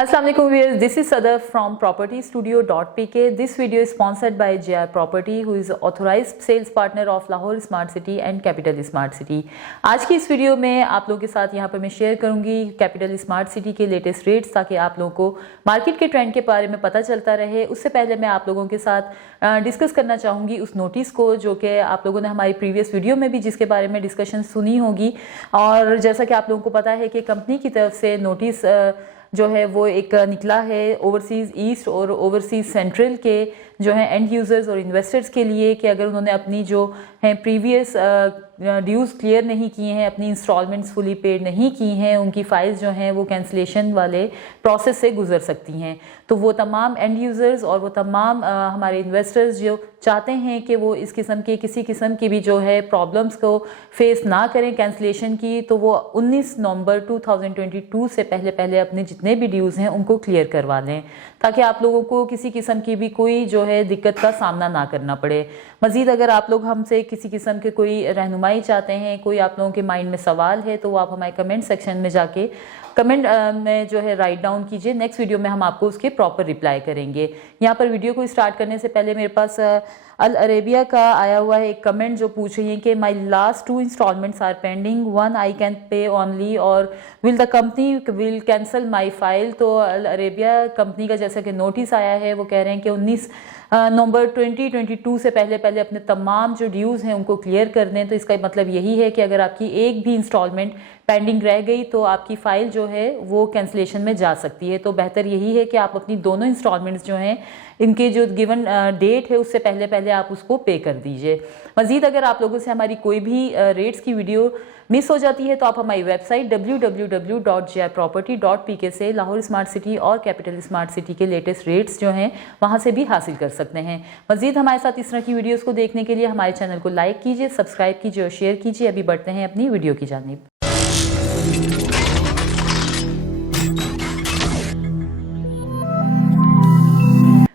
Assalamu alaikum viewers, this is Sadaf from propertystudio.pk. This video is sponsored by JR Property, who is authorized sales partner of Lahore Smart City and Capital Smart City. आज की इस video में आप लोगों के साथ यहाँ पर मैं शेयर करूँगी कैपिटल स्मार्ट सिटी के लेटेस्ट रेट्स, ताकि आप लोगों को मार्केट के ट्रेंड के बारे में पता चलता रहे। उससे पहले मैं आप लोगों के साथ डिस्कस करना चाहूँगी उस नोटिस को जो कि आप लोगों ने हमारी प्रीवियस वीडियो में भी जिसके बारे में डिस्कशन सुनी होगी। और जैसा कि आप लोगों को पता है कि कंपनी की तरफ से नोटिस जो है वो एक निकला है ओवरसीज़ ईस्ट और ओवरसीज़ सेंट्रल के जो है एंड यूज़र्स और इन्वेस्टर्स के लिए, कि अगर उन्होंने अपनी जो है प्रीवियस ड्यूज़ क्लियर नहीं किए हैं, अपनी इंस्टॉलमेंट्स फुली पेड नहीं की हैं, उनकी फाइल्स जो हैं वो कैंसिलेशन वाले प्रोसेस से गुजर सकती हैं। तो वो तमाम एंड यूज़र्स और वो तमाम हमारे इन्वेस्टर्स जो चाहते हैं कि वो इस किस्म के किसी किस्म की भी जो है प्रॉब्लम्स को फेस ना करें कैंसिलेशन की, तो वो 19 नवंबर 2022 से पहले अपने जितने भी ड्यूज़ हैं उनको क्लियर करवा लें, ताकि आप लोगों को किसी किस्म की भी कोई जो है दिक्कत का सामना ना करना पड़े। मज़ीद अगर आप लोग हमसे किसी किस्म के कोई रहनुमाई चाहते हैं, कोई आप लोगों के माइंड में सवाल है, तो वो आप हमारे कमेंट सेक्शन में जाके कमेंट में जो है राइट डाउन कीजिए। नेक्स्ट वीडियो में हम आपको उसके प्रॉपर रिप्लाई करेंगे। यहाँ पर वीडियो को स्टार्ट करने से पहले मेरे पास अल अरेबिया का आया हुआ है एक कमेंट जो पूछ रही है कि my last 2 instalments are pending, 1 I can pay only और will the company will cancel my file. तो अल अरेबिया कंपनी का जैसा कि नोटिस आया है वो कह रहे हैं कि 19 नवंबर 2022 से पहले अपने तमाम जो ड्यूज़ हैं उनको क्लियर कर दें। तो इसका मतलब यही है कि अगर आपकी एक भी इंस्टॉलमेंट पेंडिंग रह गई तो आपकी फ़ाइल जो है वो कैंसिलेशन में जा सकती है। तो बेहतर यही है कि आप अपनी दोनों इंस्टॉलमेंट्स जो हैं इनके जो गिवन डेट है उससे पहले आप उसको पे कर दीजिए। मज़ीद अगर आप लोगों से हमारी कोई भी रेट्स की वीडियो मिस हो जाती है तो आप हमारी वेबसाइट www.grproperty.pk से लाहौर स्मार्ट सिटी और कैपिटल स्मार्ट सिटी के लेटेस्ट रेट्स जो हैं वहां से भी हासिल कर सकते हैं। मज़ीद हमारे साथ इस तरह की वीडियोस को देखने के लिए हमारे चैनल को लाइक कीजिए, सब्सक्राइब कीजिए और शेयर कीजिए। अभी बढ़ते हैं अपनी वीडियो की जानिब।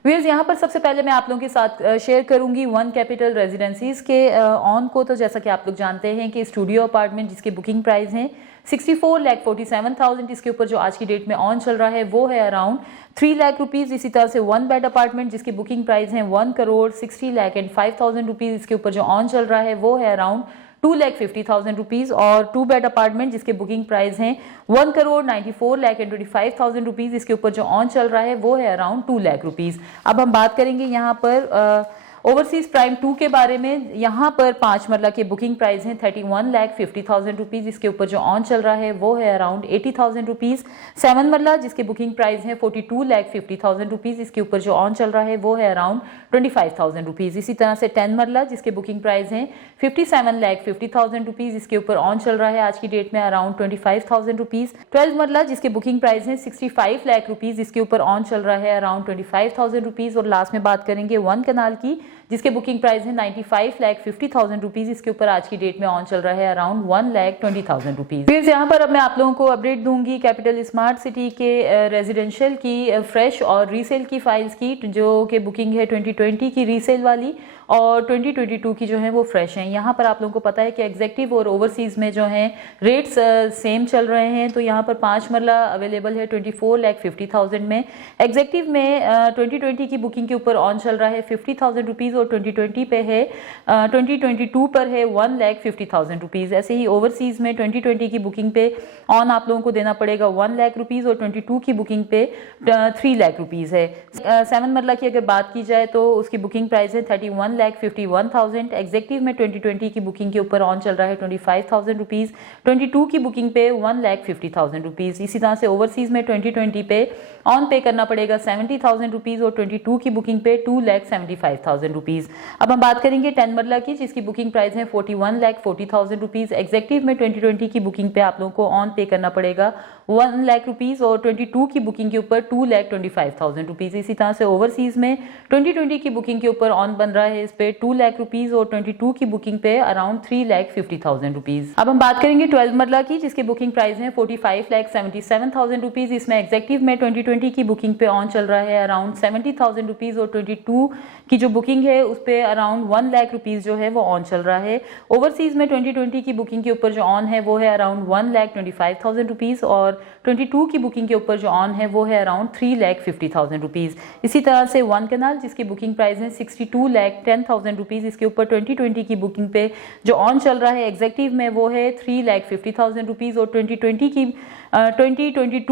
व्यूअर्स, यहाँ पर सबसे पहले मैं आप लोगों के साथ शेयर करूंगी वन कैपिटल रेजिडेंसीज के ऑन को। तो जैसा कि आप लोग जानते हैं कि स्टूडियो अपार्टमेंट जिसके बुकिंग प्राइस हैं 64,47,000, इसके ऊपर जो आज की डेट में ऑन चल रहा है वो है अराउंड 3 लाख रुपीज़। इसी तरह से 1 बेड अपार्टमेंट जिसकी बुकिंग प्राइस है 1,60,05,000 रुपीज़, इसके ऊपर जो ऑन चल रहा है वो है अराउंड 2,50,000 रुपीज़। और 2 बेड अपार्टमेंट जिसके बुकिंग प्राइस हैं 1,94,25,000 रुपीज़, इसके ऊपर जो ऑन चल रहा है वो है अराउंड 2 लाख रुपीज़। अब हम बात करेंगे यहाँ पर ओवरसीज प्राइम 2 के बारे में। यहाँ पर 5 मरला के बुकिंग प्राइस हैं 31,50,000 रुपीज़, इसके ऊपर जो ऑन चल रहा है वो है अराउंड 80,000 रुपीज़। 7 मरला जिसके बुकिंग प्राइस हैं 42,50,000 रुपीज़, इसके ऊपर जो ऑन चल रहा है वो है अराउंड 25,000 रुपीज़। इसी तरह से 10 मरला जिसके बुकिंग प्राइस हैं 57,50,000 रुपीज़, इसके ऊपर ऑन चल रहा है आज की डेट में अराउंड 25,000 रुपीज़। 12 मरला जिसके बुकिंग प्राइस हैं 65 लाख रुपीज़, इसके ऊपर ऑन चल रहा है अराउंड 25,000 रुपीज़। और लास्ट में बात करेंगे 1 कनाल की जिसके बुकिंग प्राइस है 95,50,000 रुपीज़, इसके ऊपर आज की डेट में ऑन चल रहा है अराउंड 1,20,000 रुपीज़। फिर यहाँ पर अब मैं आप लोगों को अपडेट दूंगी कैपिटल स्मार्ट सिटी के रेजिडेंशियल की फ्रेश और रीसेल की फाइल्स की, जो कि बुकिंग है 2020 की रीसेल वाली और 2022 की जो है वो फ्रेश हैं। यहाँ पर आप लोगों को पता है कि एग्जेक्टिव और ओवरसीज़ में जो हैं रेट्स सेम चल रहे हैं। तो यहाँ पर 5 मरला अवेलेबल है 24,50,000 में। एग्जेक्टिव में 2020 की बुकिंग के ऊपर ऑन चल रहा है 50,000 रुपीज़ और 2020 पे है 2022 पर है 1,50,000 रुपीज़। ऐसे ही ओवरसीज़ में 2020 की बुकिंग पे ऑन आप लोगों को देना पड़ेगा 1 लाख रुपीज़ और 22 की बुकिंग पे 3 लाख रुपीज़ है। 7 मरला की अगर बात की जाए तो उसकी बुकिंग प्राइस है 31,51,000। एग्जेक्टिव में 2020 की बुकिंग के ऊपर ऑन चल रहा है 25,000 रुपीज़, 22 की बुकिंग पे 1,50,000 रुपीज़। इसी तरह से ओवरसीज़ में 2020 पे ऑन पे करना पड़ेगा 70,000 रुपीज़ और 22 की बुकिंग पे 2,75,000 रुपीज़। अब हम बात करेंगे 10 मरला की जिसकी बुकिंग प्राइस है 41,40,000 रुपीज़। एग्जेक्टिव में 2020 की बुकिंग पे आप लोगों को ऑन पे करना पड़ेगा 1 लाख रुपीज़ और 22 की बुकिंग के ऊपर 2,25,000 रुपीज़। इसी तरह से ओवरसीज़ में 2020 की बुकिंग के ऊपर ऑन बन रहा है इस पे 2 लाख रुपीज़ और 22 की बुकिंग पे अराउंड 3,50,000 रुपीज़। अब हम बात करेंगे 12 मरला की जिसकी बुकिंग प्राइस है 45,77,000 रुपीज़। इसमें एग्जेक्टिव में 2020 की बुकिंग पे ऑन चल रहा है अराउंड 70,000 रुपीज़ और 22 की जो बुकिंग है उस पे अराउंड 1 लाख रुपीज़ जो है वो ऑन चल रहा है। ओवरसीज़ में 2020 की बुकिंग के ऊपर जो ऑन है वो है अराउंड 1,25,000 रुपीज़ और और 22 की बुकिंग के ऊपर जो ऑन है वो है अराउंड 3,50,000 रुपीज़। इसी तरह से 1 कैनाल जिसकी बुकिंग प्राइस है 62,10,000 रुपीज़, इसके ऊपर 2020 की बुकिंग पे जो ऑन चल रहा है एग्जेक्टिव में वो है 3,50,000 रुपीज़ और 2022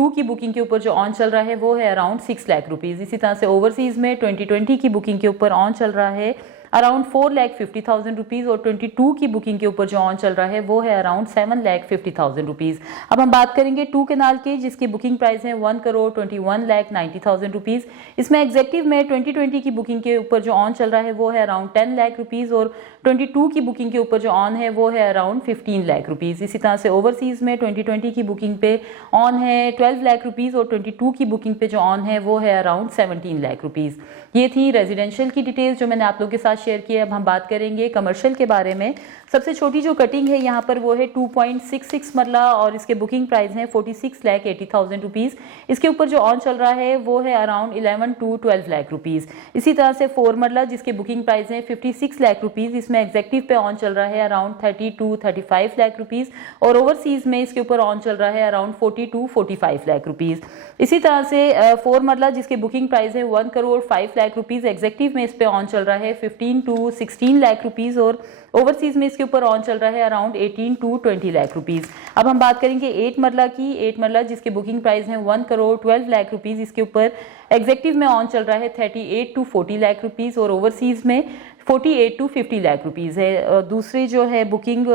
की बुकिंग के ऊपर जो ऑन चल रहा है वो है अराउंड 6 लाख रुपीज़। इसी तरह से ओवरसीज़ में 2020 की बुकिंग के ऊपर ऑन चल रहा है अराउंड 4,50,000 रुपीज़ और 22 की बुकिंग के ऊपर जो ऑन चल रहा है वो है अराउंड 7,50,000 रुपीज़। अब हम बात करेंगे 2 कैनाल की जिसकी बुकिंग प्राइस है 1,21,90,000 रुपीज़। इसमें एग्जेक्टिव में 2020 की बुकिंग के ऊपर जो ऑन चल रहा है वो है अराउंड 10 लाख रुपीज़ और 22 की बुकिंग के ऊपर जो ऑन है वो है अराउंड 15 लाख रुपीज़। इसी तरह से ओवरसीज़ में 2020 की बुकिंग पे ऑन है 12 लाख रुपीज़ और 22 की बुकिंग पे जो ऑन है वो है अराउंड 17 लाख रुपीज़। ये थी रेजिडेंशियल की डिटेल्स जो मैंने आप लोगों के साथ शेयर की है। अब हम बात करेंगे कमर्शियल के बारे में। सबसे छोटी जो कटिंग है यहाँ पर वो है 2.66 मरला और इसके बुकिंग प्राइस है 46,80,000 रुपीज़। इसके ऊपर जो ऑन चल रहा है वो है अराउंड 11 to 12 लाख रुपीज़। इसी तरह से 4 मरला जिसके बुकिंग प्राइस है 56 लाख रुपीज़, इसमें एग्जेक्टिव पे ऑन चल रहा है अराउंड 30 to 35 लाख रुपीज़ और ओवरसीज़ में इसके ऊपर ऑन चल रहा है अराउंड 40 to 45 लाख रुपीज़। इसी तरह से 4 मरला जिसके बुकिंग प्राइस है 1,05 लाख रुपीज़, एग्जेक्टिव में इस पे ऑन चल रहा है 15 to 16 लाख रुपीज़ और ओवरसीज़ में इसके ऊपर ऑन चल रहा है अराउंड 18 to 20 लाख रुपीज़। अब हम बात करेंगे 8 मरला की। 8 मरला जिसके बुकिंग प्राइस है 1,12 लाख रुपीज़, इसके ऊपर एग्जेक्टिव में ऑन चल रहा है 38 to 40 लाख रुपीज़ और ओवरसीज़ में 48 to 50 लाख रुपीज़ है। दूसरी जो है बुकिंग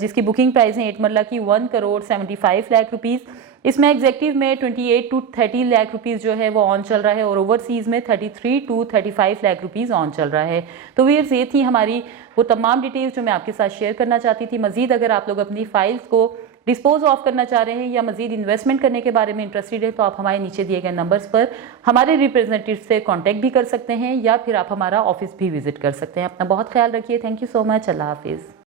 जिसकी बुकिंग प्राइस है 8 मरला की 1,75 लाख रुपीज़, इसमें एग्जेक्टिव में 28 to 30 लाख रुपीज़ जो है वो ऑन चल रहा है और ओवरसीज़ में 33 to 35 लाख रुपीज़ ऑन चल रहा है। तो व्यूअर्स ये थी हमारी वो तमाम डिटेल्स जो मैं आपके साथ शेयर करना चाहती थी। मज़ीद अगर आप लोग अपनी फाइल्स को डिस्पोज ऑफ करना चाह रहे हैं या मज़ीद इन्वेस्टमेंट करने के बारे में इंटरेस्टेड है तो आप हमारे नीचे दिए गए नंबर्स पर हमारे रिप्रेजेंटेटिव से कांटेक्ट भी कर सकते हैं या फिर आप हमारा ऑफिस भी विजिट कर सकते हैं। अपना बहुत ख्याल रखिए। Thank you so much. अल्लाह हाफिज़।